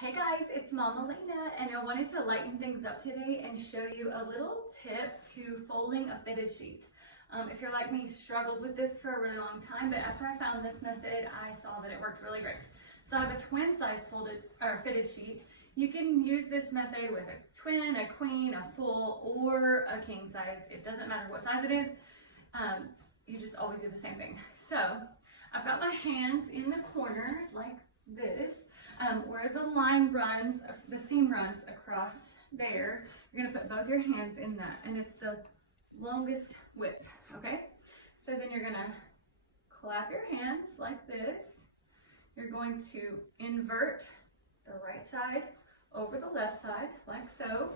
Hey guys, it's Mama Lena, and I wanted to lighten things up today and show you a little tip to folding a fitted sheet. If you're like me, you struggled with this for a really long time, but after I found this method, I saw that it worked really great. So I have a twin size folded or fitted sheet. You can use this method with a twin, a queen, a full, or a king size. It doesn't matter what size it is. You just always do the same thing. So I've got my hands in the corners like this. Where the line runs, the seam runs across there, you're gonna put both your hands in that, and it's the longest width, okay? So then you're gonna clap your hands like this. You're going to invert the right side over the left side, like so.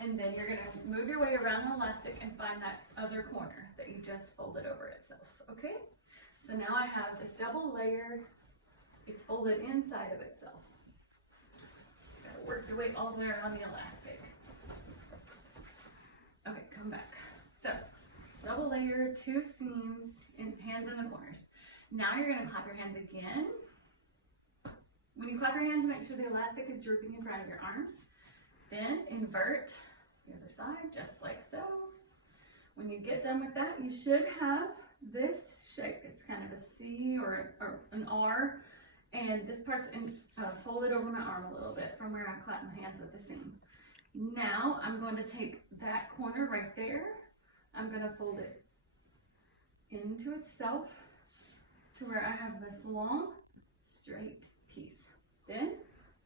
And then you're gonna move your way around the elastic and find that other corner that you just folded over itself, okay? So now I have this double layer. It's folded inside of itself. Gotta work your way all the way around the elastic. Okay, come back. So, double layer, two seams, and hands in the corners. Now you're gonna clap your hands again. When you clap your hands, make sure the elastic is drooping in front of your arms. Then invert the other side, just like so. When you get done with that, you should have this shape. It's kind of a C or an R. And this part's folded over my arm a little bit from where I clap my hands with the seam. Now I'm going to take that corner right there. I'm going to fold it into itself to where I have this long, straight piece. Then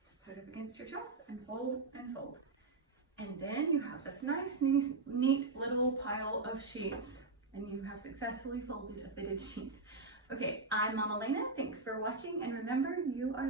just put it against your chest and fold and fold. And then you have this nice, neat little pile of sheets, and you have successfully folded a fitted sheet. Okay, I'm Mama Lena. Thanks for watching, and remember, you are